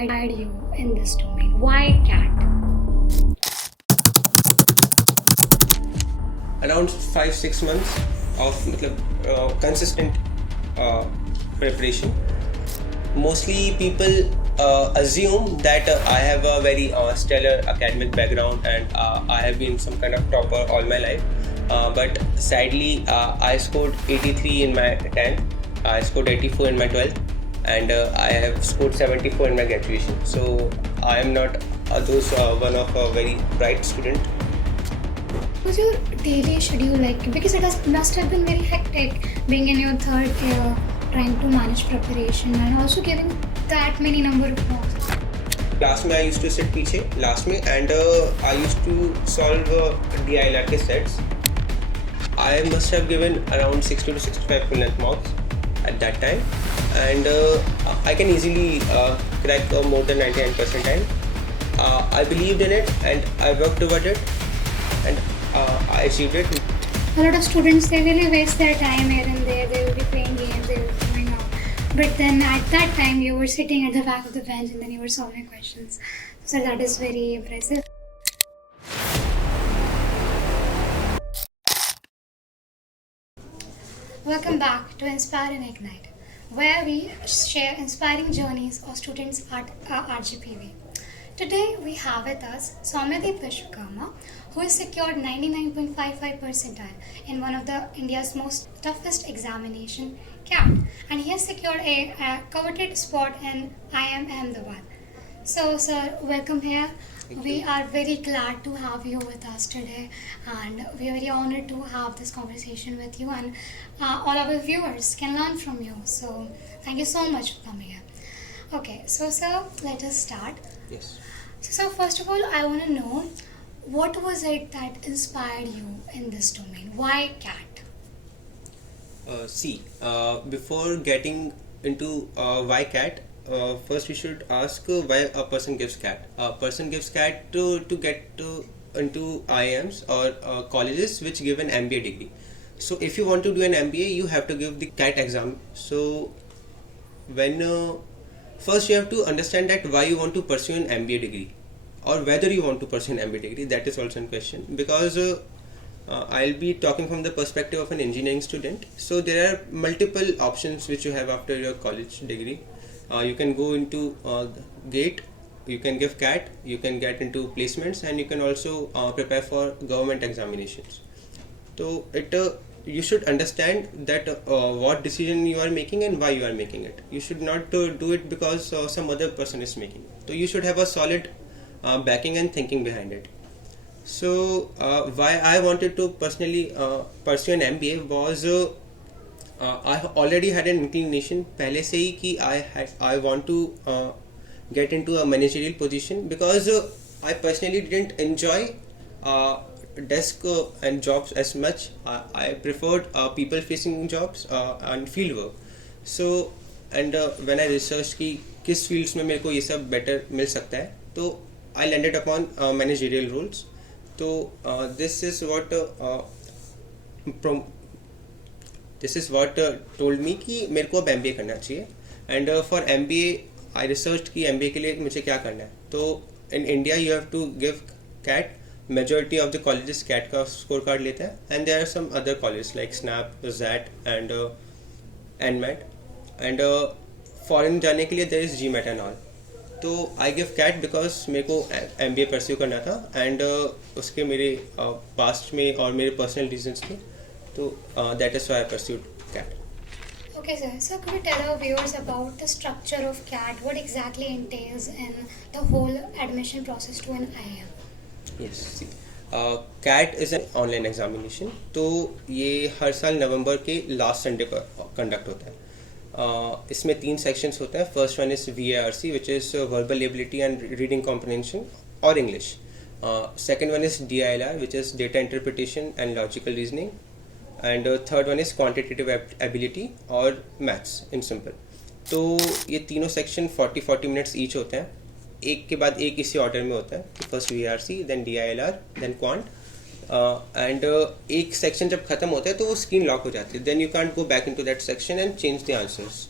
inspired you in this domain? Why cat? Around 5-6 months of consistent preparation. Mostly people assume that I have a very stellar academic background and I have been some kind of topper all my life. But sadly, I scored 83 in my 10th, I scored 84 in my 12th, and I have scored 74 in my graduation. So I am not one of a very bright student. What was your daily schedule like? Because must have been very hectic being in your third year, trying to manage preparation and also giving that many number of mocks. Class में I used to sit पीछे last में and I used to solve DILR के sets. I must have given around 60 to 65 full length mocks at that time, and I can easily crack more than 99 percentile. I believed in it and I worked toward it, and I achieved it. A lot of students, they really waste their time here and there. They will be playing games, they will be going out. But then at that time, you were sitting at the back of the bench and then you were solving questions. So that is very impressive. Welcome back to Inspire and Ignite, where we share inspiring journeys of students at RGPV. Today we have with us Soumyadeep Vishwakarma, who has secured 99.55 percentile in one of the India's most toughest examination, CAT, and he has secured a coveted spot in IIM Ahmedabad. So, sir, welcome here. We are very glad to have you with us today, and we are very honored to have this conversation with you, and all our viewers can learn from you. So, thank you so much for coming here. Okay, so, sir, let us start. Yes. So, first of all, I want to know what was it that inspired you in this domain? Why CAT? Before getting into why cat, first we should ask why a person gives cat. A person gives cat to get into IIMs or colleges which give an MBA degree. So if you want to do an MBA, you have to give the CAT exam. So when first you have to understand that why you want to pursue an MBA degree, or whether you want to pursue an MBA degree. That is also a question, because I'll be talking from the perspective of an engineering student. So there are multiple options which you have after your college degree. You can go into GATE, you can give CAT, you can get into placements, and you can also prepare for government examinations. So you should understand that what decision you are making and why you are making it. You should not do it because some other person is making it. So you should have a solid backing and thinking behind it. So why I wanted to personally pursue an MBA was I already had an inclination पहले से ही कि I want to get into a managerial position, because I personally didn't enjoy desk and jobs as much. I preferred people facing jobs and field work. So and when I researched कि किस fields में मेरे को ये सब better मिल सकता है, तो I landed upon managerial roles. So this is what told me कि मेरे को अब MBA करना चाहिए. And for MBA I researched कि MBA के लिए मुझे क्या करना है. तो in India you have to give CAT. Majority of the colleges CAT का score card लेता है, and there are some other colleges like SNAP, ZAT and NMAT, and foreign जाने के लिए there is GMAT and all. तो I give cat because मेरे को MBA pursue करना था, एंड उसके मेरे पास्ट में और मेरे पर्सनल रीजंस थे, तो that is why I pursued CAT. Okay, sir. So, could you tell our viewers about the structure of CAT? What exactly entails in the whole admission process to an IIM? Yes, CAT is an online examination. तो ये हर साल नवंबर के last Sunday पर conduct होता है. इसमें 3 sections होते हैं. First one is VARC, which is verbal ability and reading comprehension और English. Second one is DILR, which is data interpretation and logical reasoning, and third one is quantitative ability और maths in simple. तो ये तीनों section 40 minutes each होते हैं. एक के बाद एक इसी ऑर्डर में होता है कि first VARC, then DILR, then quant, and एक सेक्शन जब खत्म होता है तो वो स्क्रीन लॉक हो जाती है. Then you can't go back into that section and change the answers.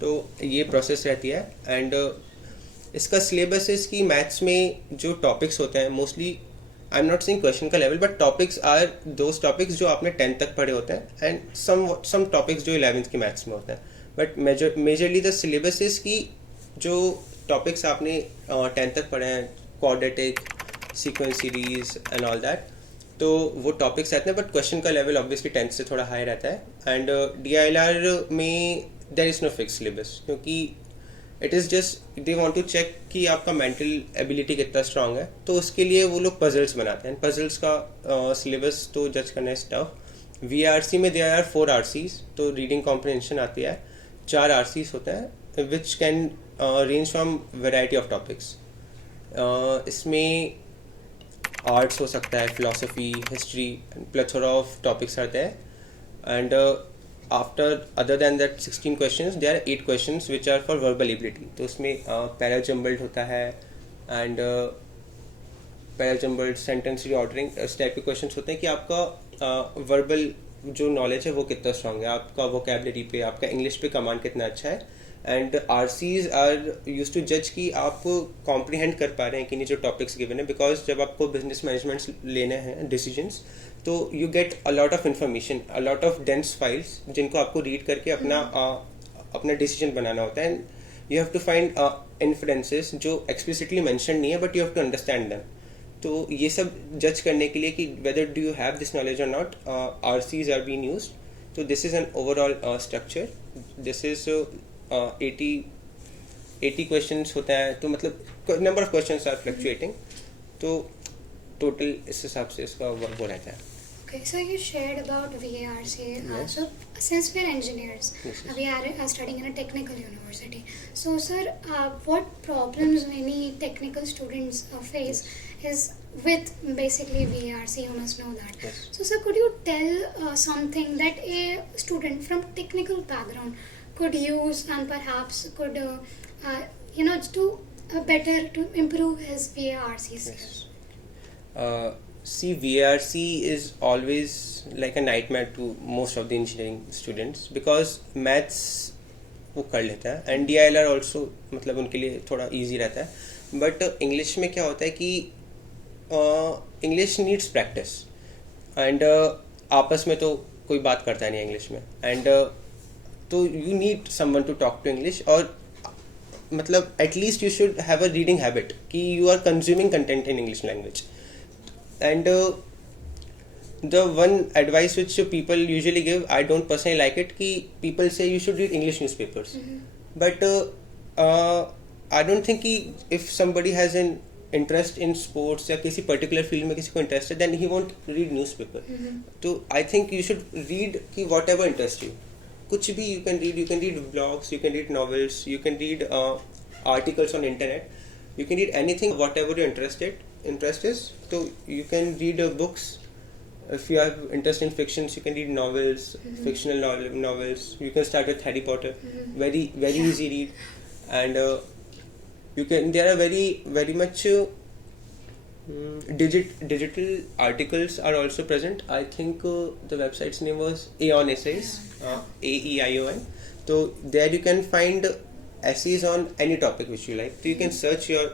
तो ये प्रोसेस रहती है. एंड इसका सिलेबस है इसकी मैथ्स में जो टॉपिक्स होते हैं mostly I am not saying question का level but topics are those topics जो आपने 10th तक पढ़े होते हैं एंड सम टॉपिक्स जो 11th की मैथ्स में होते हैं but majorly the syllabus is की जो टॉपिक्स आपने 10th तक पढ़े हैं quadratic sequence series and all that तो वो टॉपिक्स रहते हैं बट क्वेश्चन का लेवल ऑब्वियसली 10th से थोड़ा हाई रहता है एंड DILR में there is no fix syllabus क्योंकि it is just they want to check कि आपका मेंटल एबिलिटी कितना स्ट्रांग है तो उसके लिए वो लोग पजल्स बनाते हैं पजल्स का सिलेबस तो जज करना है टफ VRC में देयर आर 4 RCs तो रीडिंग कॉम्प्रिहेंशन आती है 4 RCs होते हैं which can range from variety of topics इसमें आर्ट्स हो सकता है philosophy history plethora of topics आते हैं and after other than that 16 questions there are 8 questions which are for verbal ability तो उसमें पैराजम्बल्ड होता है एंड पैराजम्बल्ड सेंटेंस रीऑर्डरिंग इस टाइप के क्वेश्चंस होते हैं कि आपका वर्बल जो नॉलेज है वो कितना स्ट्रांग है आपका वोकेबलरी पे आपका इंग्लिश पे कमांड कितना अच्छा है and RCs are use to जज कि आप कॉम्प्रीहेंड कर पा रहे हैं कि नहीं जो टॉपिक्स गिवन है बिकॉज जब आपको बिजनेस मैनेजमेंट्स लेने हैं डिसीजंस तो you get a lot of information a lot of dense files जिनको आपको रीड करके अपना डिसीजन बनाना होता है and you have to find influences जो एक्सप्लिसिटली मेंशन नहीं है but you have to understand them तो ये सब जज करने के लिए कि whether do you have this knowledge और not RCs are been used तो this is an overall structure this is 80 questions होता है तो मतलब number of questions are fluctuating तो टोटल इस हिसाब से इसका वर्क हो रहता है Okay, so you shared about VARC. Yes. So since we're engineers, Yes, yes. we are studying in a technical university. So sir, what problems many technical students face is with basically VARC? You must know that. Yes. So sir, could you tell something that a student from technical background could use and perhaps could do better to improve his VARC skills? Yes. See, VARC is always like a nightmare to most of the engineering students because maths वो कर लेता है and DILR also मतलब उनके लिए थोड़ा easy रहता है but English में क्या होता है कि English needs practice and आपस में तो कोई बात करता नहीं English में and तो you need someone to talk to English और मतलब at least you should have a reading habit कि you are consuming content in English language and the one advice which people usually give I don't personally like it ki people say you should read English newspapers but I don't think ki if somebody has an interest in sports या किसी particular field में किसी को interest है then he won't read newspaper तो I think you should read ki whatever interests you कुछ भी you can read blogs you can read novels you can read articles on internet you can read anything whatever your interest is so you can read books if you have interest in fictions you can read novels fictional novels you can start with Harry Potter very easy read and you can there are very much digital articles are also present I think the website's name was Aeon Essays AEION so there you can find essays on any topic which you like so you can search your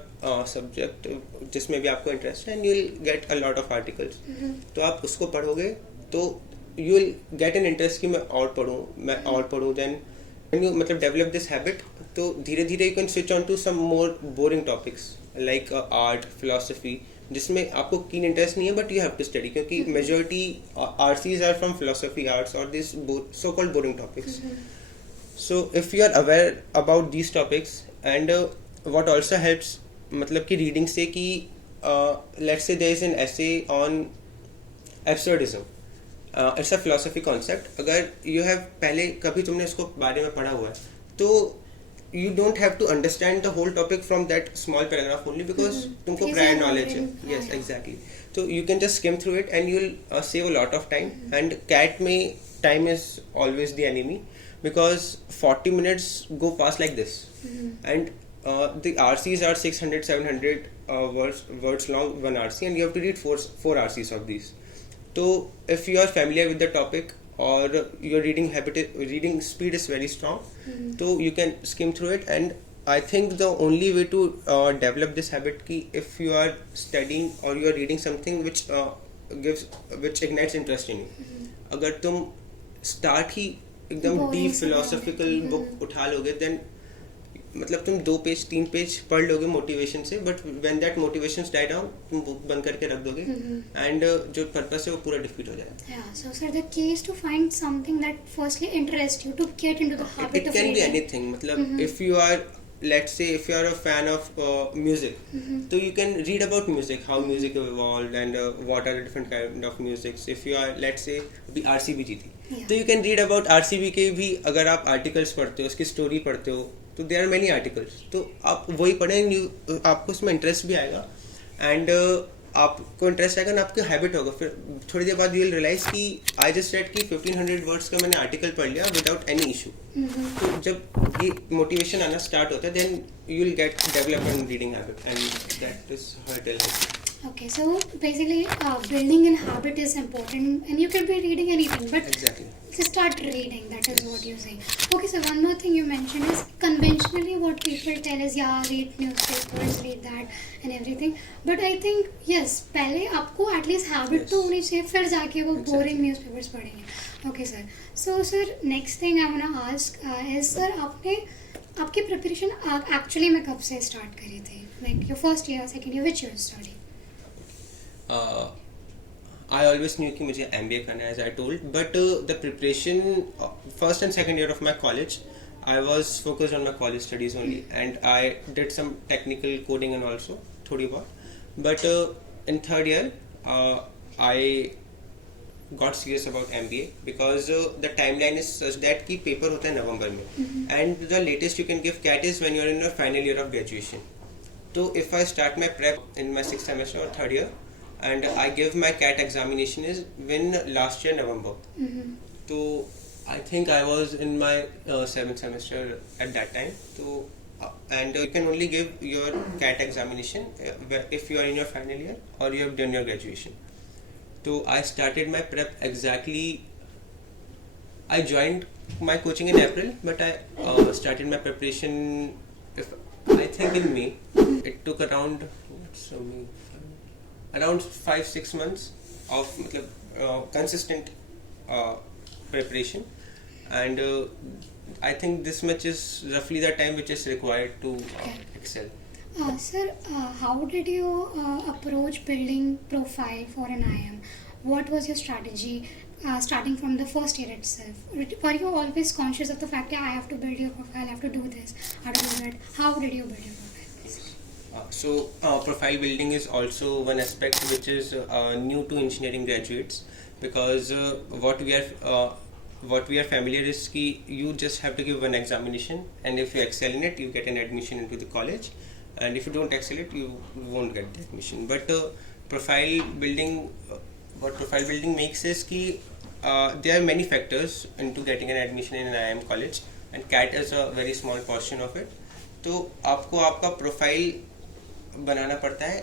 subject जिसमें भी आपको interest है and you'll get a lot of articles तो आप उसको पढ़ोगे तो you'll get an interest कि मैं और पढ़ूँ then when you मतलब develop this habit तो धीरे धीरे you can switch on to some more boring topics like art philosophy जिसमें आपको keen interest नहीं है but you have to study क्योंकि majority RCs are from philosophy arts or these so called boring topics so if you are aware about these topics and what also helps मतलब कि reading से कि let's say there is an essay on absurdism it's a philosophy concept अगर you have पहले कभी तुमने इसको बारे में पढ़ा हुआ है तो you don't have to understand the whole topic from that small paragraph only because तुमको prior knowledge है yes exactly so you can just skim through it and you'll save a lot of time and CAT में time is always the enemy because 40 minutes go past like this and the RCs are 600-700 words long one RC and you have to read four RCs of these so if you are familiar with the topic or your reading speed is very strong so you can skim through it and I think the only way to develop this habit ki if you are studying or you are reading something gives which ignites interest in you. अगर तुम start ही एकदम Boring deep से philosophical पढ़ोगे। book उठा लोगे then मतलब तुम 2 page 3 page पढ़ लोगे मोटिवेशन से but when that motivations die down तुम बुक बंद करके रख दोगे एंड जो पर्पस है वो पूरा डिफीट हो जाएगा. Yeah, so sir, the key is to find something that firstly interests you to get into the habit It of can be reading. anything. मतलब if you are, let's say, if you are a fan of music, so you can read about music, how music evolved and what are the different kind of musics. If you are, let's say, अभी RCB जीती, Yeah. तो you can read about RCB के भी अगर आप articles पढ़ते हो, उसकी स्टोरी पढ़ते हो, तो देयर आर मेनी आर्टिकल्स, तो आप वही पढ़ें, आपको उसमें इंटरेस्ट भी आएगा एंड आपको इंटरेस्ट आएगा ना, आपकी हैबिट होगा. फिर थोड़ी देर बाद यू विल रियलाइज कि आई जस्ट रेड कि 1500 वर्ड्स का मैंने आर्टिकल पढ़ लिया विदाउट एनी इशू. तो जब ये मोटिवेशन आना स्टार्ट होता है then you will get develop an reading habit and that is how it is. Okay, so basically, building a habit is important, and you can be reading anything, but Exactly. just start reading. That is what you're saying. Okay, so one more thing you mentioned is conventionally what people tell is yeah, read newspapers, read that, and everything. But I think yes, पहले आपको at least habit Yes. तो होनी चाहिए, फिर जाके वो Exactly. boring newspapers पढ़ेंगे. Okay, sir. So sir, next thing I wanna ask is sir, आपकी preparation actually में कब से start करी थी? Like your first year, second year, which year study? I always knew कि मुझे MBA करना है, as I told, but the preparation first and second year of my college, I was focused on my college studies only, and I did some technical coding and also थोड़ी बहुत, but in third year I got serious about MBA because the timeline is such that कि paper होता है नवंबर में and the latest you can give CAT is when you are in your final year of graduation. So if I start my prep in my 6th semester or third year and I give my CAT examination is when last year November. So I think I was in my 7th semester at that time. So and you can only give your CAT examination if you are in your final year or you have done your graduation. So I started my prep exactly. I joined my coaching in April, but I started my preparation. I think in May. It took around around 5-6 months of consistent preparation, and I think this much is roughly the time which is required to excel. Sir, how did you approach building profile for an IM? What was your strategy starting from the first year itself? Were you always conscious of the fact that I have to build your profile, I have to do this, I have to do that? How did you build your profile? So profile building is also one aspect which is new to engineering graduates, because what we are familiar is कि you just have to give one examination, and if you excel in it you get an admission into the college, and if you don't excel it you won't get the admission. But profile building what profile building makes is कि there are many factors into getting an admission in an IIM college, and CAT is a very small portion of it. तो आपको आपका profile बनाना पड़ता है.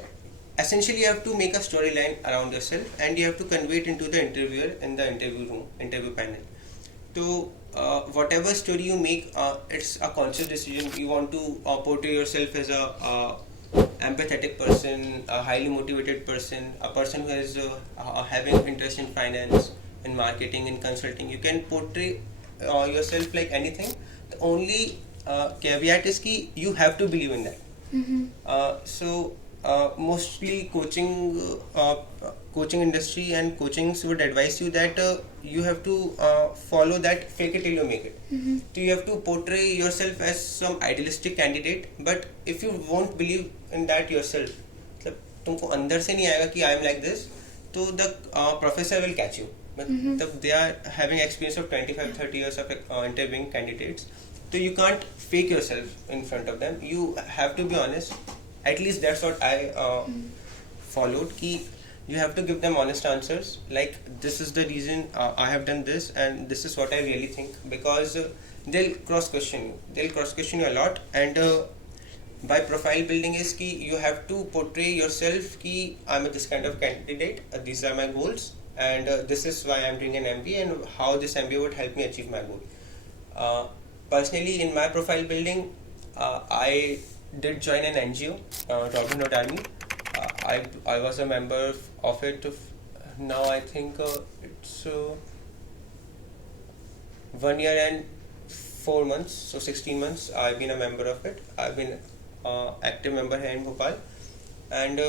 Essentially you have to make a storyline around yourself and you have to convey it into the interviewer in the interview room, interview panel. So whatever story you make, it's a conscious decision. You want to portray yourself as a empathetic person, a highly motivated person, a person who is having interest in finance, in marketing, in consulting. You can portray yourself like anything. The only caveat is कि you have to believe in that. So mostly coaching industry and coachings would advise you that you have to follow that fake it till you make it. So you have to portray yourself as some idealistic candidate, but if you won't believe in that yourself, मतलब तुमको अंदर से नहीं आएगा कि I am like this, तो the professor will catch you. But they are having experience of 25-30 years of interviewing candidates. So you can't fake yourself in front of them. You have to be honest. At least that's what I followed. Ki you have to give them honest answers. Like this is the reason I have done this, and this is what I really think. Because they'll cross question you. They'll cross question you a lot. And by profile building is ki you have to portray yourself ki I'm this kind of candidate. These are my goals, and this is why I'm doing an MBA, and how this MBA would help me achieve my goal. Personally, in my profile building, I did join an NGO, Robin Hood Army. I was a member of it. Now I think it's 1 year and 4 months, so 16 months. I've been a member of it. I've been active member here in Bhopal, and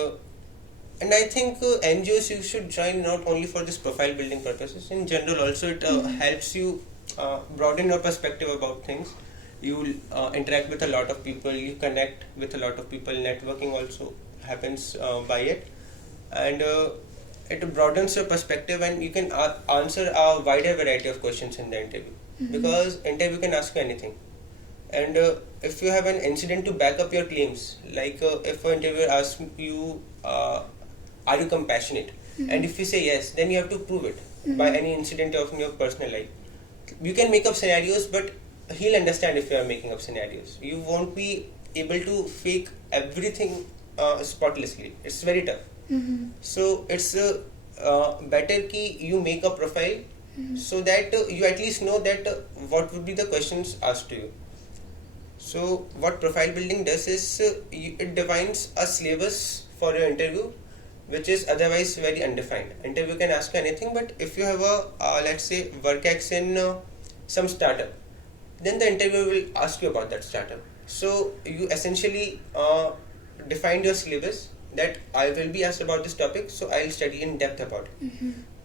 I think NGOs you should join not only for this profile building purposes. In general, also it helps you broaden your perspective about things. You interact with a lot of people. You connect with a lot of people. Networking also happens by it, and it broadens your perspective, and you can answer a wider variety of questions in the interview. Because interview can ask you anything, and if you have an incident to back up your claims, like if an interviewer asks you, are you compassionate, and if you say yes, then you have to prove it by any incident of your personal life. You can make up scenarios, but he'll understand if you are making up scenarios. You won't be able to fake everything spotlessly. It's very tough. So it's better ki you make a profile so that you at least know that what would be the questions asked to you. So what profile building does is it defines a syllabus for your interview, which is otherwise very undefined. Interview can ask you anything, but if you have a let's say work ex in some startup, then the interviewer will ask you about that startup. So you essentially defined your syllabus that I will be asked about this topic, so I'll study in depth about it.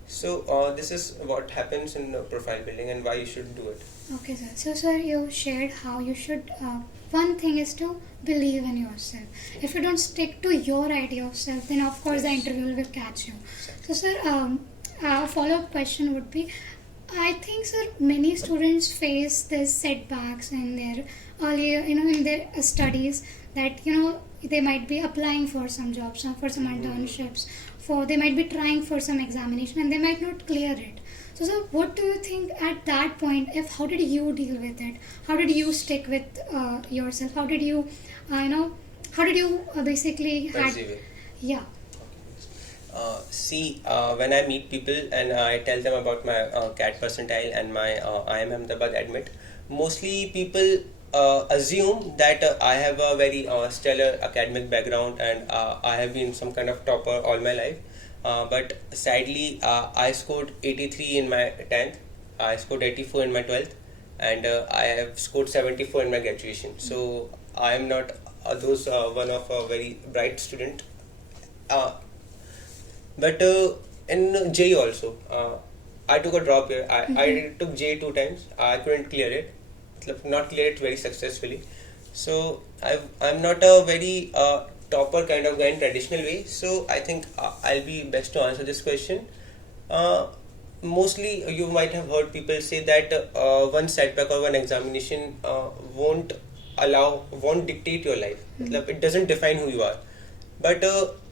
So this is what happens in profile building and why you should do it. Okay, sir. So, sir, you shared how you should. One thing is to believe in yourself. If you don't stick to your idea of self, then of course the interviewer will catch you. So, sir, a follow-up question would be: I think, sir, many students face these setbacks in their earlier, in their studies. That they might be applying for some jobs, for some internships, they might be trying for some examination, and they might not clear it. So, sir, what do you think at that point? How did you deal with it? How did you stick with yourself? How did you, how did you basically Persevere. Yeah. See, when I meet people and I tell them about my CAT percentile and my IIM Ahmedabad admit, mostly people assume that I have a very stellar academic background and I have been some kind of topper all my life. But sadly, I scored 83 in my 10th, I scored 84 in my 12th, and I have scored 74 in my graduation. So I am not one of a very bright student. But in JEE also, I took a drop here. I took JEE 2 times. I couldn't clear it, not clear it very successfully. So I'm not a very topper kind of guy in traditional way. So I think I'll be best to answer this question. Mostly you might have heard people say that one setback or one examination won't dictate your life. It doesn't define who you are. But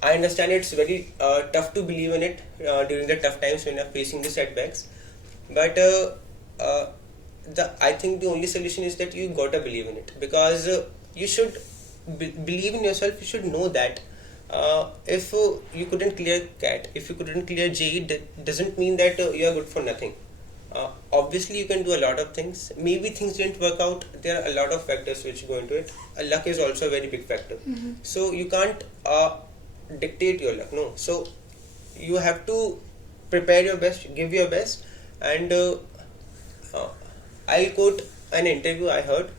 I understand it's very tough to believe in it during the tough times when you're facing the setbacks. But I think the only solution is that you gotta believe in it, because you should believe in yourself. You should know that if you couldn't clear CAT, if you couldn't clear JEE, that doesn't mean that you are good for nothing. Obviously, you can do a lot of things. Maybe things didn't work out. There are a lot of factors which go into it. Luck is also a very big factor. So you can't dictate your luck. No. So you have to prepare your best, give your best, and I'll quote an interview I heard.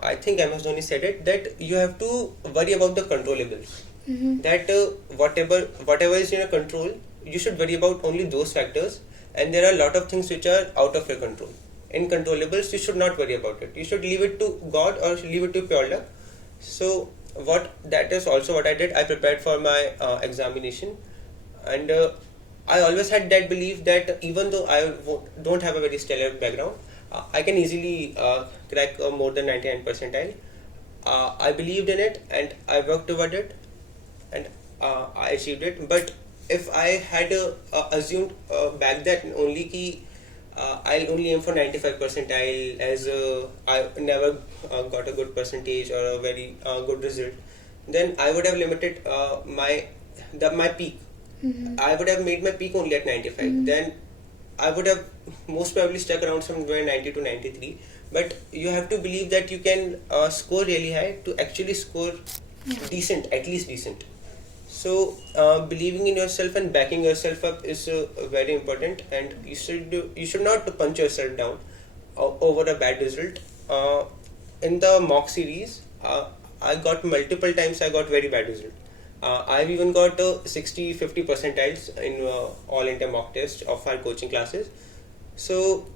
I think MS Dhoni said it, that you have to worry about the controllables. That whatever is in your control, you should worry about only those factors. And there are a lot of things which are out of your control. In controllables, you should not worry about it. You should leave it to God or leave it to pure luck. So that is also what I did. I prepared for my examination, and I always had that belief that even though I don't have a very stellar background, I can easily crack more than 99 percentile. I believed in it and I worked toward it, and I achieved it. But if I had assumed back then only ki I'll only aim for 95 percentile, as I never got a good percentage or a very good result, then I would have limited my peak. I would have made my peak only at 95. Then I would have most probably stuck around somewhere 90 to 93. but you have to believe that you can score really high to actually score decent, at least decent. So believing in yourself and backing yourself up is very important, and you should not punch yourself down over a bad result. In the mock series, I got multiple times I got very bad result. I've even got 60-50 percentiles in all India mock tests of our coaching classes. So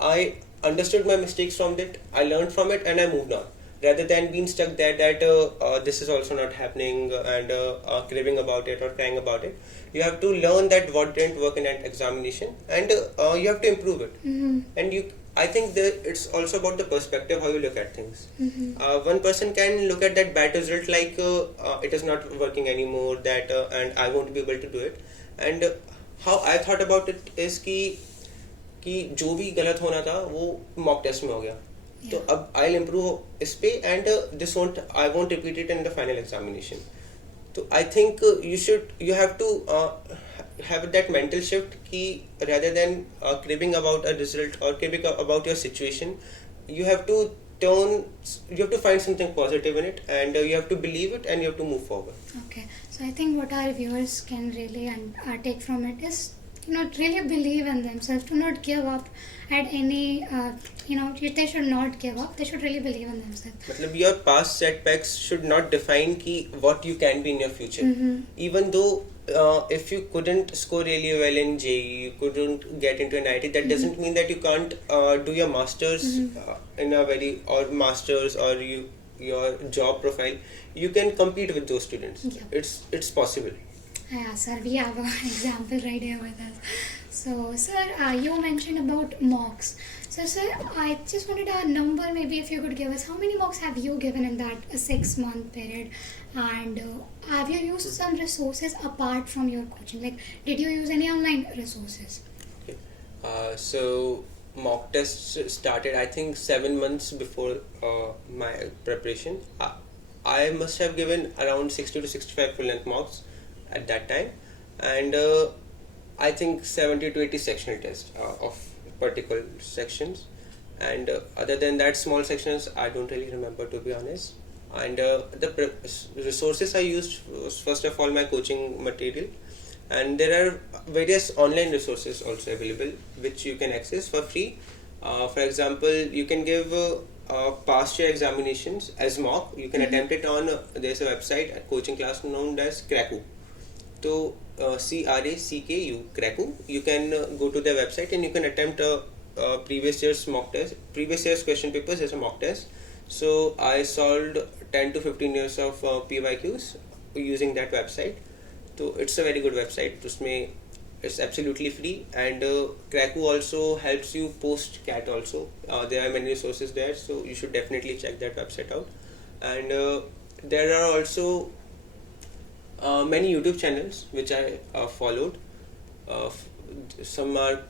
I understood my mistakes from that. I learned from it and I moved on. Rather than being stuck there that this is also not happening and craving about it or crying about it, you have to learn that what didn't work in an examination, and you have to improve it. And I think that it's also about the perspective how you look at things. One person can look at that bad result like it is not working anymore, that and I won't be able to do it. And how I thought about it is कि जो भी गलत होना था वो mock test में हो गया, तो अब आई विल इम्प्रूव इस पे and this won't I won't repeat it in the final examination. तो I think you have to have that mental shift कि rather than cribbing about a result or cribbing about your situation, you have to find something positive in it, and you have to believe it and you have to move forward. Okay, so I think what our viewers can really take from it is, really believe in themselves, to not give up at any, they should not give up, they should really believe in themselves. मतलब your past setbacks should not define कि what you can be in your future. Even though if you couldn't score really well in JEE, you couldn't get into an IT, that doesn't mean that you can't do your masters or masters or your job profile. You can compete with those students. Yeah. It's possible. Yeah, sir, we have an example right here with us. So, sir, you mentioned about mocks. So, sir, I just wanted a number, maybe if you could give us, how many mocks have you given in that 6-month period? And have you used some resources apart from your coaching? Like, did you use any online resources? Okay. So, mock tests started, I think, 7 months before my preparation. I must have given around 60 to 65 full-length mocks at that time, and I think 70 to 80 sectional tests of particular sections, and other than that small sections I don't really remember, to be honest. And the resources I used was first of all my coaching material, and there are various online resources also available which you can access for free. For example, you can give past year examinations as mock. You can attempt it on there's a website, a coaching class known as Cracku. So CRACKU, Cracku. You can go to their website and you can attempt previous year's mock test, previous year's question papers as a mock test. So I solved 10 to 15 years of PYQs using that website. So it's a very good website. It's absolutely free, and Cracku also helps you post CAT also. There are many resources there, so you should definitely check that website out. And there are also many YouTube channels which I followed. Some are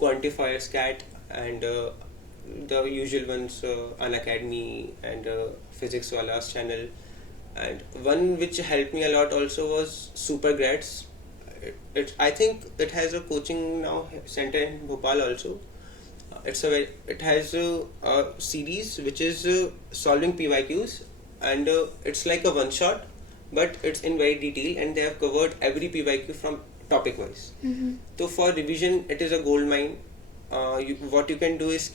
Quantifiers CAT, and the usual ones, Unacademy and Physics Wala's channel. And one which helped me a lot also was Supergrads. I think it has a coaching now center in Bhopal also. It has a series which is solving PYQs, and it's like a one shot, but it's in very detail, and they have covered every PYQ from topic wise. So for revision it is a gold mine. What you can do is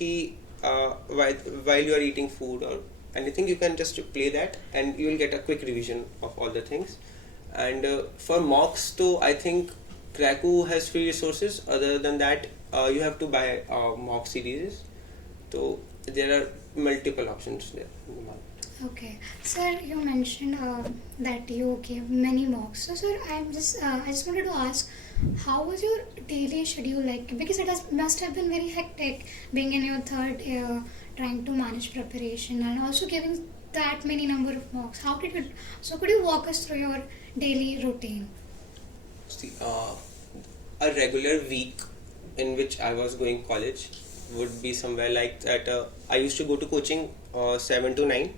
while you are eating food or anything, you can just play that and you will get a quick revision of all the things. And for mocks though, I think Cracku has free resources. Other than that, you have to buy mock series. So there are multiple options there in the market. Okay, sir, you mentioned that you gave many mocks. So, sir, I just wanted to ask, how was your daily schedule like? Because must have been very hectic being in your third year, trying to manage preparation and also giving that many number of mocks. How did it? So, could you walk us through your daily routine? See, a regular week in which I was going college would be somewhere like that. I used to go to coaching 7 to 9.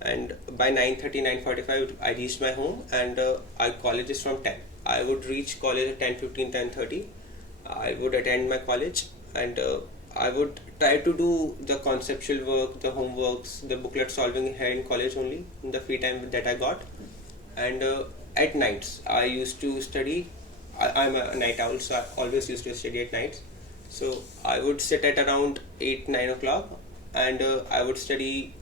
And by 9:30, 9:45 I reached my home, and our college is from 10. I would reach college at 10:15, 10:30. I would attend my college, and I would try to do the conceptual work, the homeworks, the booklet solving here in college only, in the free time that I got. And at nights, I used to study. I'm a night owl, so I always used to study at nights. So I would sit at around 8 9 o'clock, and I would study.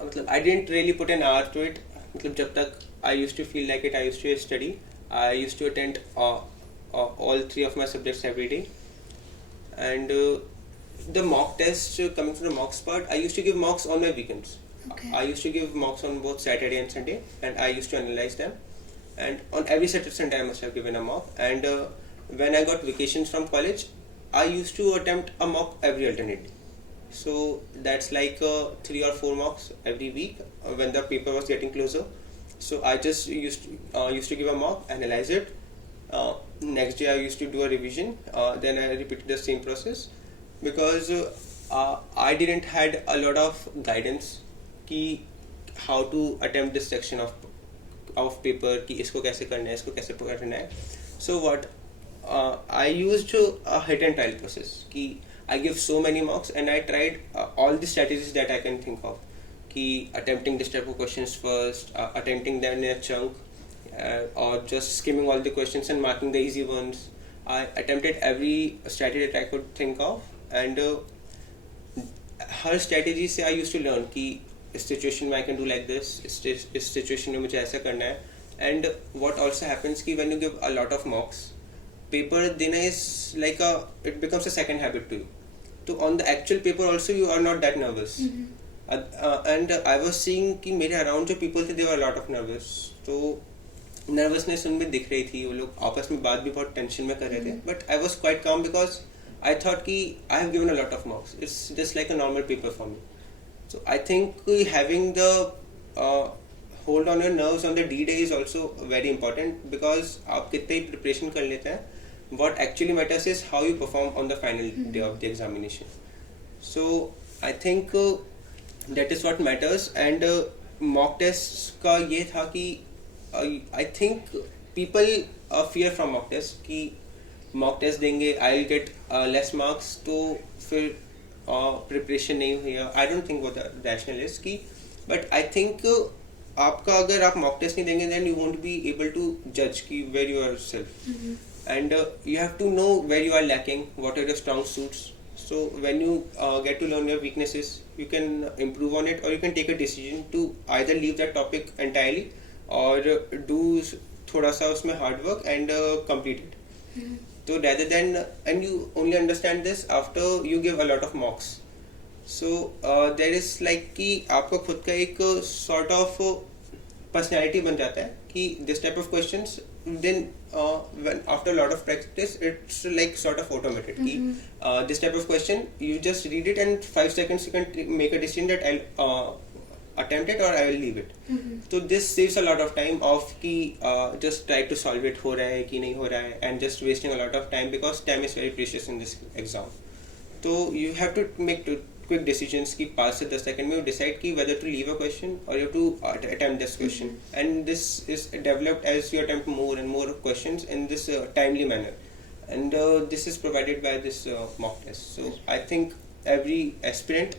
मतलब I didn't really put an hour to it. मतलब जब तक I used to feel like it, I used to study. I used to attend all three of my subjects every day. And the mock test, coming from the mocks part, I used to give mocks on my weekends. Okay. I used to give mocks on both Saturday and Sunday, and I used to analyze them. And on every Saturday Sunday, I must have given a mock. And when I got vacations from college, I used to attempt a mock every alternate day. So that's like 3 or 4 mocks every week when the paper was getting closer. So I just used to give a mock, analyze it. Next day I used to do a revision. Then I repeated the same process because I didn't had a lot of guidance कि how to attempt this section of paper कि इसको कैसे करना है, इसको कैसे करना है. So what I used a hit and trial process कि I give so many mocks and I tried all the strategies that I can think of कि attempting this type of questions first, attempting them in a chunk, or just skimming all the questions and marking the easy ones. I attempted every strategy that I could think of, and her strategy से I used to learn कि इस situation में I can do like this, इस situation में मुझे ऐसा करना है. And what also happens कि when you give a lot of mocks, paper देना is like it becomes a second habit to you. So on the actual paper also you are not that nervous. And I was seeing कि मेरे around जो people थे, they were a lot of nervous. तो nervousness उनमें दिख रही थी, वो लोग आपस में बात भी बहुत टेंशन में कर रहे थे. But I was quite calm because I thought कि I have given a lot of mocks. It's just like a normal paper for me. So I think having the hold on your nerves on the D-Day is also very important because आप कितने ही preparation कर लेते हैं. What actually matters is how you perform on the final day of the examination. So I think that is what matters. And mock tests का ये था कि I think people fear from mock tests कि mock test देंगे I'll get less marks तो फिर preparation नहीं हुई. I don't think what the rationale is कि but I think आपका अगर आप mock test नहीं देंगे then you won't be able to judge कि where you are yourself. And you have to know where you are lacking, what are your strong suits. So when you get to learn your weaknesses, you can improve on it, or you can take a decision to either leave that topic entirely or do थोड़ा सा उसमें hard work and complete it. So rather than, and you only understand this after you give a lot of mocks. So there is like कि आपका खुद का एक sort of personality बन जाता है कि this type of questions then when after a lot of practice it's like sort of automated कि this type of question you just read it and 5 seconds you can make a decision that I'll attempt it or I will leave it. So this saves a lot of time of कि just try to solve it हो रहा है कि नहीं हो रहा है and just wasting a lot of time because time is very precious in this exam. So you have to make quick decisions कि 5 से 10 सेकंड में you decide कि whether to leave a question or you have to attempt this question. And this is developed as you attempt more and more questions in this timely manner. And this is provided by this mock test. So I think every aspirant,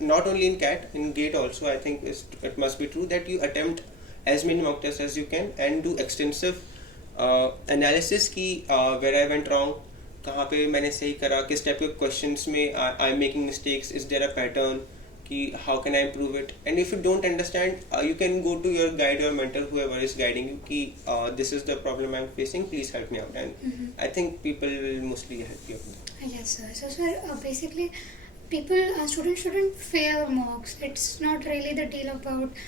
not only in CAT, in GATE also, I think it must be true that you attempt as many mock tests as you can and do extensive analysis कि where I went wrong, कहाँ पे मैंने सही करा, किस type के questions में I am making mistakes, is there a pattern कि how can I improve it. And if you don't understand you can go to your guide your mentor whoever is guiding you कि this is the problem I am facing, please help me out. And I think people will mostly help you. Yes, sir. So, sir, basically, students shouldn't fear mocks. It's not really the deal about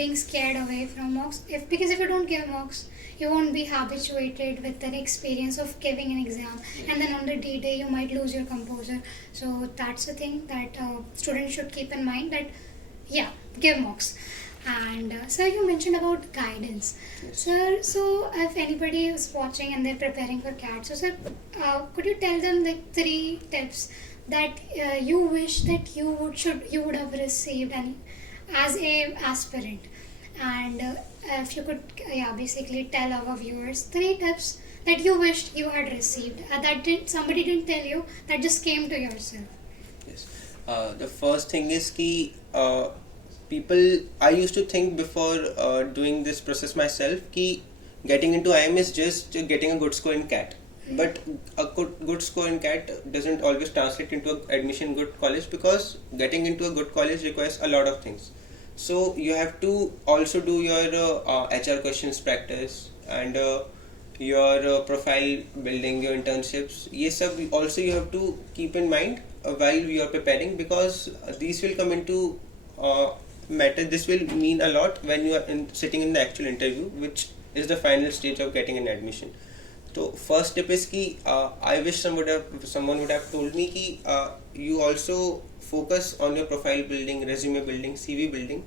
being scared away from mocks. Because if you don't give mocks, you won't be habituated with an experience of giving an exam, and then on the D-Day you might lose your composure. So that's the thing that students should keep in mind, that give mocks. And sir, you mentioned about guidance. Yes. Sir, so if anybody is watching and they're preparing for CAT, so sir, could you tell them like 3 tips that you wish that you would have received as a aspirant? And if you could basically tell our viewers 3 tips that you wished you had received, somebody didn't tell you, that just came to yourself? Yes. The first thing is ki people. I used to think before doing this process myself ki getting into IIM is just getting a good score in CAT. But a good score in CAT doesn't always translate into admission in good college, because getting into a good college requires a lot of things. So you have to also do your HR questions practice, and your profile building, your internships. Yes, sir. Also, you have to keep in mind while you are preparing, because these will come into matter. This will mean a lot when you are sitting in the actual interview, which is the final stage of getting an admission. So first step is कि I wish someone would have told me कि you also focus on your profile building, resume building, CV building,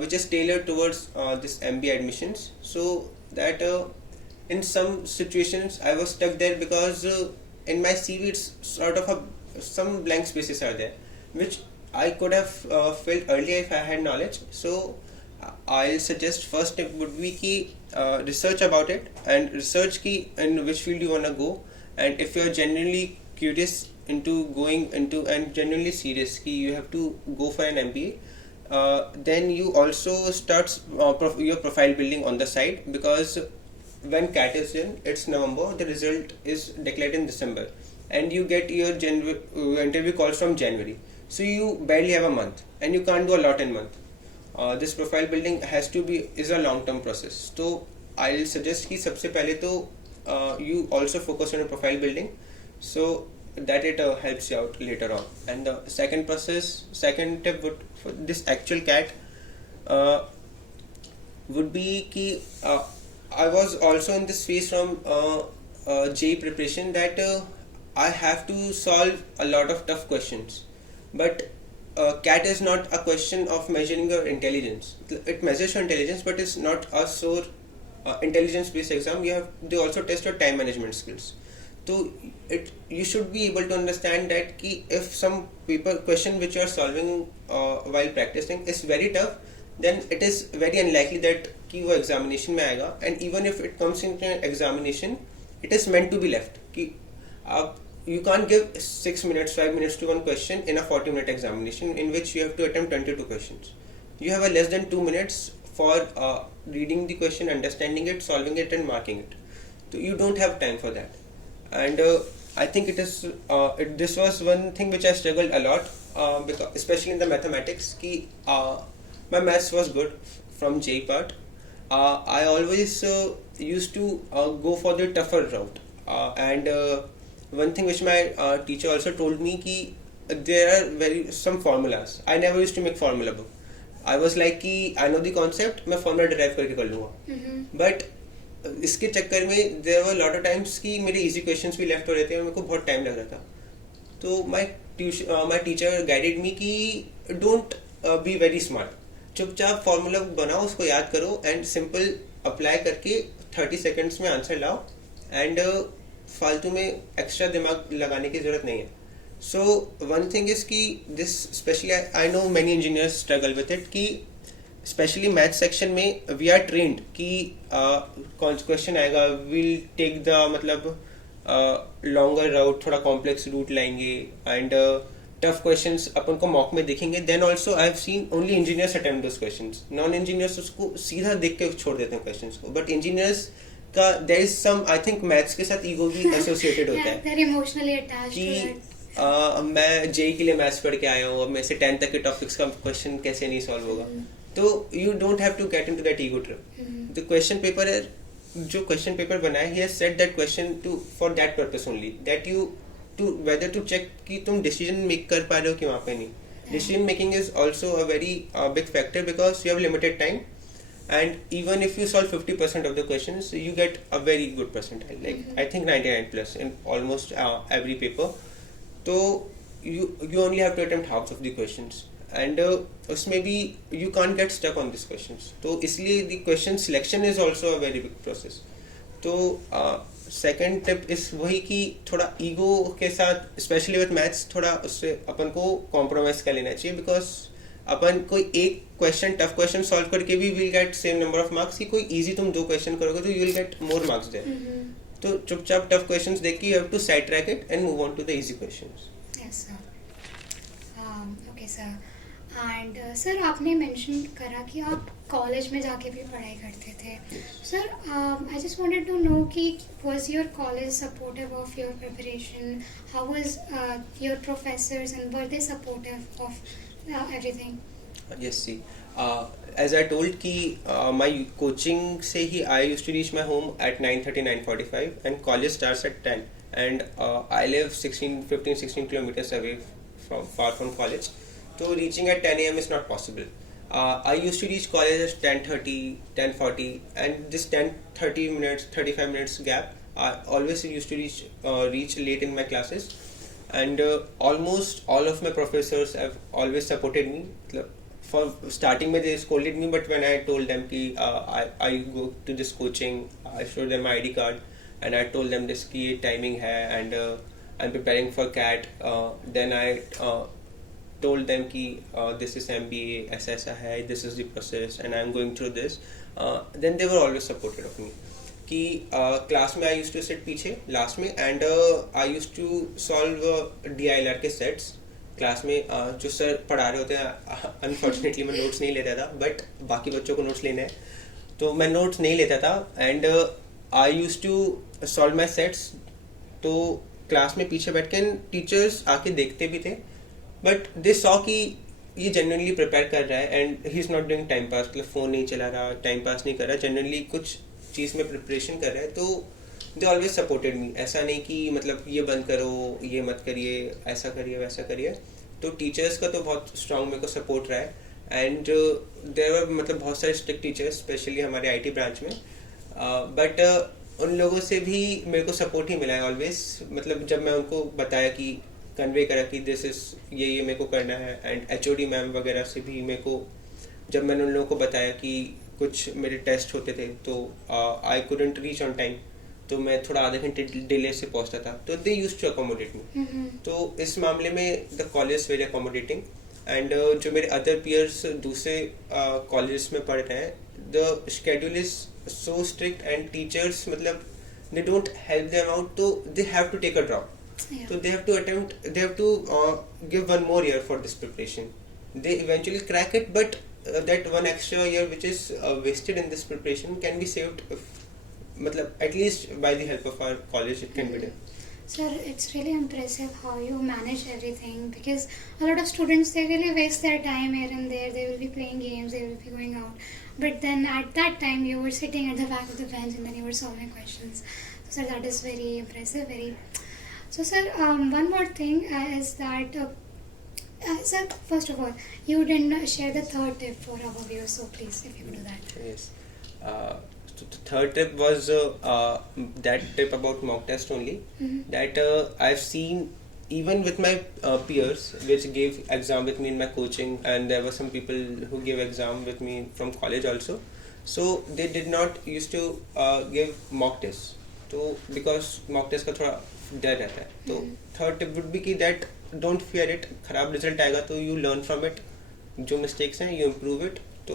which is tailored towards this MBA admissions. So that in some situations I was stuck there, because in my CV it's sort of some blank spaces are there, which I could have filled earlier if I had knowledge. So I'll suggest first step would be ki research about it, and research ki in which field you wanna go, and if you're genuinely curious into going into and genuinely serious ki you have to go for an MBA, then you also start your profile building on the side, because when CAT is in, it's November, the result is declared in December, and you get your interview calls from January. So you barely have a month, and you can't do a lot in month. This profile building is a long term process. So I'll suggest कि सबसे पहले तो you also focus on your profile building, so that it helps you out later on. And the second tip would for this actual CAT would be कि I was also in this phase from JEE preparation that I have to solve a lot of tough questions, but CAT is not a question of measuring your intelligence. It measures your intelligence, but it's not a sore intelligence-based exam. They also test your time management skills. So you should be able to understand that ki if some paper question which you are solving while practicing is very tough, then it is very unlikely that ki wo examination mein aayega. And even if it comes into an examination, it is meant to be left. Ki you can't give 6 minutes, 5 minutes to one question in a 40-minute examination in which you have to attempt 22 questions. You have a less than 2 minutes for reading the question, understanding it, solving it, and marking it. So you don't have time for that. And I think this was one thing which I struggled a lot, because especially in the mathematics. My maths was good from JEE part. I always used to go for the tougher route, and one thing which my teacher also told me कि there are some formulas. I never used to make formula book. I was like कि I know the concept, मैं formula derive करके कर लूँगा. But इसके चक्कर में there were a lot of times कि मेरे easy questions भी left हो रहे थे और मेरे को बहुत time लग रहा था. तो my teacher guided me कि don't be very smart. चुपचाप फॉर्मूला बनाओ, उसको याद करो, एंड सिंपल अप्लाई करके 30 सेकंड्स में आंसर लाओ, एंड फालतू में एक्स्ट्रा दिमाग लगाने की जरूरत नहीं है. सो वन थिंग इज कि this specially I know many engineers struggle with it कि स्पेशली मैथ सेक्शन में वी आर ट्रेंड कि कौन सा क्वेश्चन आएगा, विल टेक द मतलब लॉन्गर राउट, थोड़ा कॉम्प्लेक्स रूट लाएंगे, एंड टफ क्वेश्चंस अपन को मॉक में दिखेंगे. Then also I have seen only engineers attempt those questions. Non engineers उसको सीधा देख के छोड़ देते हैं क्वेश्चंस को, बट इंजीनियर्स का there is some, I think maths के साथ ईगो भी एसोसिएटेड होता है. They're emotionally attached to it. मैं जेई के लिए मैथ्स पढ़ के आया हूँ, अब मेरे से 10 तक के टॉपिक्स का क्वेश्चन कैसे नहीं सॉल्व होगा. तो you don't have to get into that ego trip. The question paper है, जो क्वेश्चन पेपर बनाया, he has set that question to for that purpose only, that you to whether to check कि तुम decision make कर पा रहे हो कि वहाँ पे नहीं. Decision making is also a very big factor because you have limited time, and even if you solve 50% of the questions, you get a very good percentile, like I think 99 plus in almost every paper. So you only have to attempt half of the questions, and उसमें भी you can't get stuck on these questions. तो इसलिए the question selection is also a very big process. तो second tip इस वही कि थोड़ा ego के साथ स्पेशली विथ मैथ्स थोड़ा उससे अपन को कॉम्प्रोमाइज कर लेना चाहिए, बिकॉज अपन कोई एक क्वेश्चन टफ क्वेश्चन सॉल्व करके भी will get same number of marks. कि कोई इजी तुम 2 क्वेश्चन करोगे तो you will get more marks there. तो चुपचाप टफ क्वेश्चंस देख के you have to sidetrack it and move on to the easy questions. Yes, sir. Okay, sir. And sir आपने मेंशन करा कि आप कॉलेज में जाके भी पढ़ाई करते थे. Sir I just wanted to know कि was your college supportive of your preparation, how was your professors and were they supportive of everything? Yes, see. As I told कि my coaching से ही I used to reach my home at 9:30, 9:45 and college starts at 10 and I live 15, 16 kilometers away far from college. So reaching at 10 a.m. is not possible. I used to reach college at 10:30, 10:40 and this 10-30 minutes, 35 minutes gap I always used to reach late in my classes and almost all of my professors have always supported me. For starting में they scolded me, but when I told them कि I go to this coaching, I showed them my ID card and I told them this कि timing है and I'm preparing for CAT. Then I told them कि this is MBA, ऐसा है, this is the process and I'm going through this. Then they were always supportive of me. कि class में I used to sit पीछे last में and I used to solve DILR के sets. Class में जो sir पढ़ा रहे होते हैं अनफॉर्चुनेटली मैं नोट्स नहीं लेता था, बट बाकी बच्चों को नोट्स लेने हैं तो मैं नोट्स नहीं लेता था and I use to solve my sets. तो क्लास में पीछे बैठ के टीचर्स आके देखते भी थे बट दे सॉ कि ये जेन्युइनली प्रिपेयर कर रहा है and he is not doing time pass, मतलब फ़ोन नहीं चला रहा, टाइम पास नहीं कर रहा, जनरली कुछ चीज़ में प्रिपरेशन कर रहा है. तो दे ऑलवेज सपोर्टेड मी. ऐसा नहीं कि मतलब ये बंद करो, ये मत करिए, ऐसा करिए, वैसा करिए. तो टीचर्स का तो बहुत स्ट्रांग मेरे को सपोर्ट रहा है एंड देयर वर मतलब बहुत सारे स्ट्रिक्ट टीचर्स स्पेशली हमारे आईटी ब्रांच में, बट उन लोगों से भी मेरे को सपोर्ट ही मिला है ऑलवेज. मतलब जब मैं उनको बताया कि कन्वे करा कि दिस इज ये मेरे को करना है एंड एचओडी मैम वगैरह से भी मेरे को जब मैंने उन लोगों को बताया कि कुछ मेरे टेस्ट होते थे तो I couldn't reach on time, तो मैं थोड़ा आधे घंटे डिले से पहुंचता था, तो दे यूज्ड टू अकोमोडेट मी. तो इस मामले में the college vary accommodating and जो मेरे अदर पीयर्स दूसरे कॉलेज में पढ़ रहे हैं, the schedule is so strict and teachers मतलब they don't help them out, तो they have to take a drop. So they have to give one more year for this preparation. They eventually crack it, but that one extra year which is wasted in this preparation can be saved matlab at least by the help of our college it can be done. Sir, it's really impressive how you manage everything, because a lot of students, they really waste their time here and there. They will be playing games, they will be going out, but then at that time you were sitting at the back of the bench and then you were solving questions. So sir, that is very impressive, very. So sir, one more thing is that sir, first of all, you didn't share the third tip for our viewers, so please if you could do that. Yes. So the third tip was that tip about mock test only. That I've seen even with my peers which gave exam with me in my coaching, and there were some people who gave exam with me from college also. So they did not used to give mock tests. तो because mock test का थोड़ा डर रहता है, तो third tip would be कि that don't fear it. खराब result आएगा तो यू लर्न फ्रॉम इट, जो मिस्टेक्स हैं यू इम्प्रूव इट, तो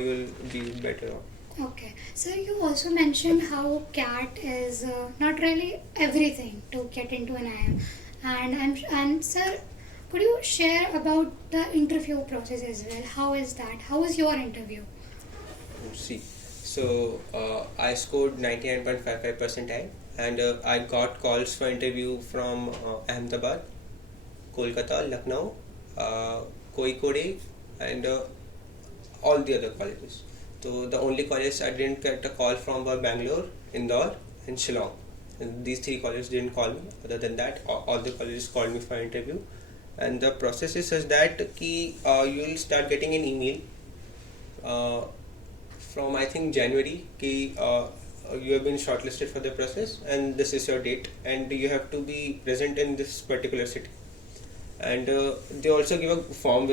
you will be better of. Okay, sir, you also mentioned how CAT is not really everything to get into an IIM, and sir, could you share about the interview process as well? How is that? How was your interview? See, so I scored 99.55 percentile and I got calls for interview from Ahmedabad, Kolkata, Lucknow, Kozhikode and all the other colleges. So the only colleges I didn't get a call from were Bangalore, Indore and Shillong. And these three colleges didn't call me. Other than that, all the colleges called me for interview. And the process is such that you will start getting an email from I think January कि you have been shortlisted for the process and this is your date and you have to be present in this particular city. And they also give a form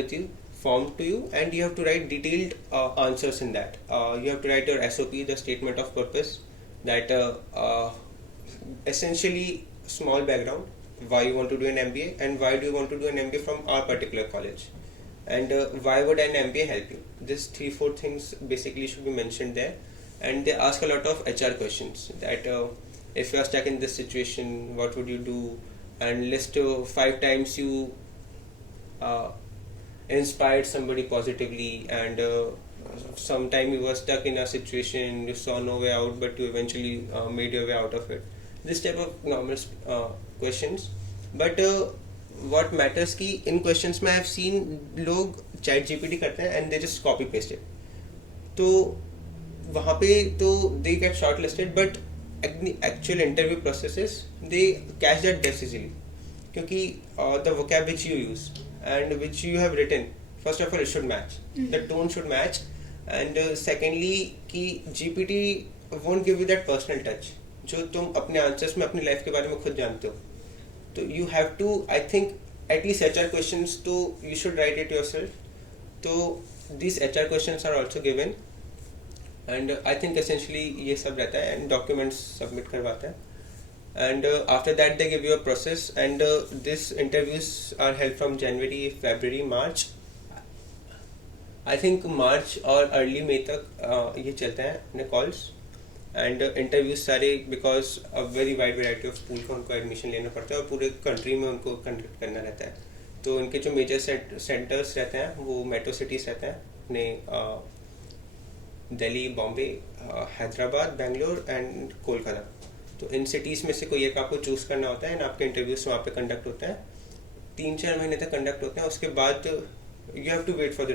to you and you have to write detailed answers in that. You have to write your SOP, the statement of purpose, that essentially small background, why you want to do an MBA and why do you want to do an MBA from our particular college, and why would an MBA help you. These 3-4 things basically should be mentioned there. And they ask a lot of HR questions that if you are stuck in this situation, what would you do, and list 5 times you inspired somebody positively, and sometime you were stuck in a situation, you saw no way out, but you eventually made your way out of it. This type of normal questions. But what matters कि इन questions में I have seen लोग chat GPT करते हैं and they just copy paste it. तो वहाँ पे तो they get shortlisted, but actual interview processes they catch that guess easily, क्योंकि the vocab which you use and which you have written, first of all it should match, the tone should match, and secondly कि GPT won't give you that personal touch जो तुम अपने answers में अपनी life के बारे में खुद जानते हो. तो you have to, I think at least HR questions तो you should write it yourself. तो these HR questions are also given, and I think essentially ये सब रहता है, and documents submit करवाते हैं, and after that they give you a process, and these interviews are held from January, February, March. I think March और early May तक ये चलते हैं अपने calls and interviews सारे, because a very wide variety of school को उनको admission लेना पड़ता है और पूरे country में उनको conduct करना रहता है. तो उनके जो major centers रहते हैं वो metro cities रहते हैं अपने दिल्ली, बॉम्बे, हैदराबाद, बेंगलोर एंड कोलकाता. तो इन सिटीज़ में से कोई एक आपको चूज़ करना होता है, एंड आपके इंटरव्यूज वहाँ पे कंडक्ट होते हैं. 3-4 महीने तक कंडक्ट होते हैं. उसके बाद you have to wait for the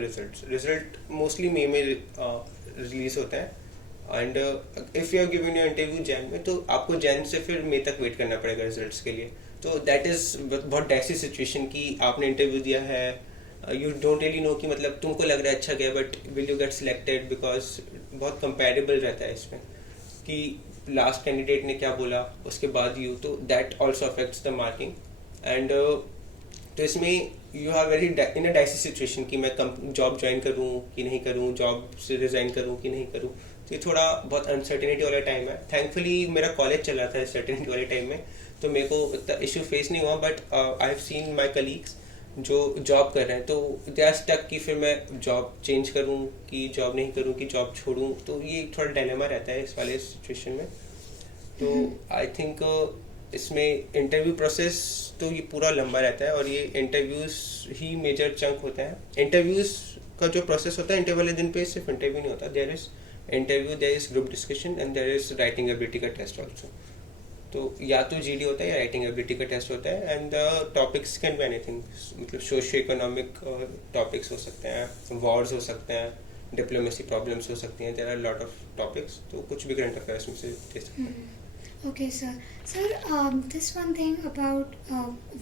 result mostly May में रिलीज होता है, and if you have given your interview Jan में, तो आपको जैन से फिर मई तक वेट करना पड़ेगा रिजल्ट्स के लिए. तो दैट इज़ बहुत डैसी सिचुएशन कि आपने इंटरव्यू दिया है, यू डोंट रियली नो कि मतलब तुमको लग रहा है अच्छा गया, but will you get selected, because बहुत कंपेरेबल रहता है इसमें कि लास्ट कैंडिडेट ने क्या बोला उसके बाद यू, तो that also affects the marking. And तो इसमें you are very in a dicey situation कि मैं जॉब ज्वाइन करूँ कि नहीं करूँ, जॉब से रिजाइन करूँ कि नहीं करूँ. तो ये थोड़ा बहुत अनसर्टेनिटी वाला टाइम है. थैंकफुली मेरा कॉलेज चल रहा था सर्टेनिटी वाले टाइम में, तो मेरे को इतना इशू फेस नहीं हुआ. But I have seen my colleagues जो जॉब कर रहे हैं, तो दे आर स्टक कि फिर मैं जॉब चेंज करूं कि जॉब नहीं करूं कि जॉब छोड़ूं. तो ये थोड़ा डायलेमा रहता है इस वाले सिचुएशन में. तो आई थिंक इसमें इंटरव्यू प्रोसेस तो ये पूरा लंबा रहता है, और ये इंटरव्यूज़ ही मेजर चंक होता है. इंटरव्यूज़ का जो प्रोसेस होता है, इंटरव्यू वाले दिन पे सिर्फ इंटरव्यू नहीं होता, there is interview, there is group discussion, and there is writing ability का टेस्ट ऑल्सो. तो या तो जीडी होता है या राइटिंग एबिलिटी का टेस्ट होता है. And the topics can be anything, मतलब सोशियो इकोनॉमिक टॉपिक्स हो सकते हैं, वॉर्स हो सकते हैं, डिप्लोमेसी प्रॉब्लम्स हो सकती हैं, there are lot of topics. तो कुछ भी करंट अफेयर्स में से दे सकते हैं. Okay, sir. Sir, this one thing about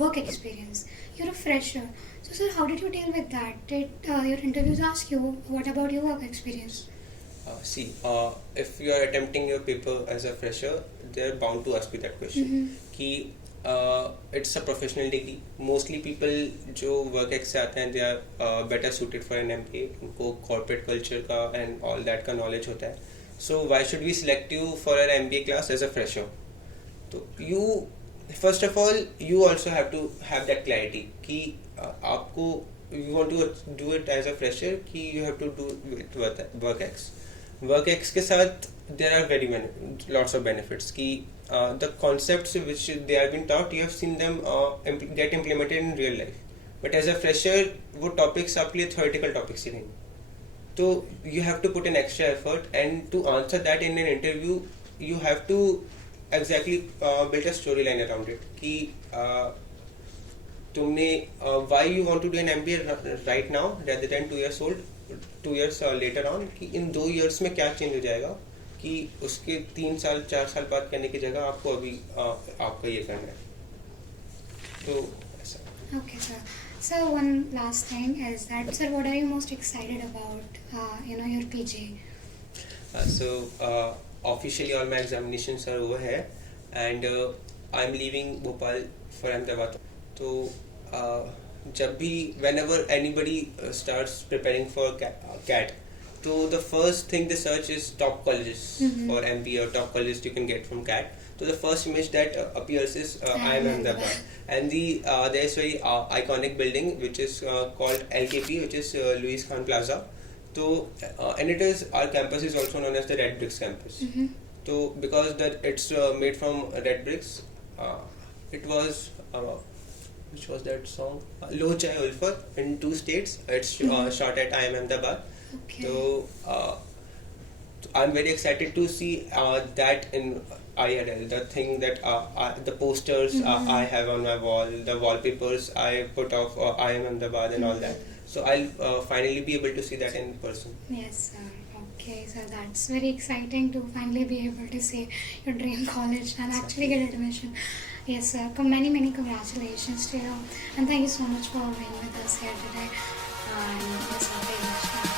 work experience. You're a fresher. So, sir, how did you deal with that? Did your interviews ask you, what about your work experience? See, if you are attempting your paper as a fresher, they are bound to ask you that question. कि it's a professional degree. Mostly people जो work ex से आते हैं, they are better suited for an MBA. उनको corporate culture का and all that का knowledge होता है. So why should we select you for an MBA class as a fresher? So you, first of all, you also have to have that clarity कि आपको you want to do it as a fresher कि you have to do with WorkX. WorkX के साथ there are very many lots of benefits कि the concepts which they have been taught, you have seen them get implemented in real life. But as a fresher वो topics आपके लिए theoretical topics ही नहीं. So you have to put an extra effort, and to answer that in an interview, you have to exactly build a storyline around it. कि तुमने why you want to do an MBA right now rather than 2 years old, 2 years later on, कि इन 2 years में क्या change हो जाएगा कि उसके 3 साल 4 साल बाद करने की जगह आपको अभी आपका ये करना है. तो ऐसा. Okay, sir. So, one last thing is that, sir, what are you most excited about, your PG? So, officially all my examinations are over here, and I'm leaving Bhopal for Ahmedabad. So, जब भी whenever anybody starts preparing for CAT, so the first thing they search is top colleges for MBA, or top colleges you can get from CAT. So the first image that appears is IIM Ahmedabad, and there is very iconic building which is called LKP, which is Louis Khan Plaza. So and it is, our campus is also known as the Red Bricks campus. So because that it's made from red bricks, it was which was that song? Lo Chai Ulfat in 2 states. It's shot at IIM Ahmedabad. Okay. So I'm very excited to see that in IRL. The thing that the posters I have on my wall, the wallpapers I put of IIM Ahmedabad and all that. So I'll finally be able to see that in person. Yes, sir. Okay, so that's very exciting to finally be able to see your dream college and actually get admission. Yes, sir. Many, many congratulations to you. And thank you so much for being with us here today. And yes, sir, very much.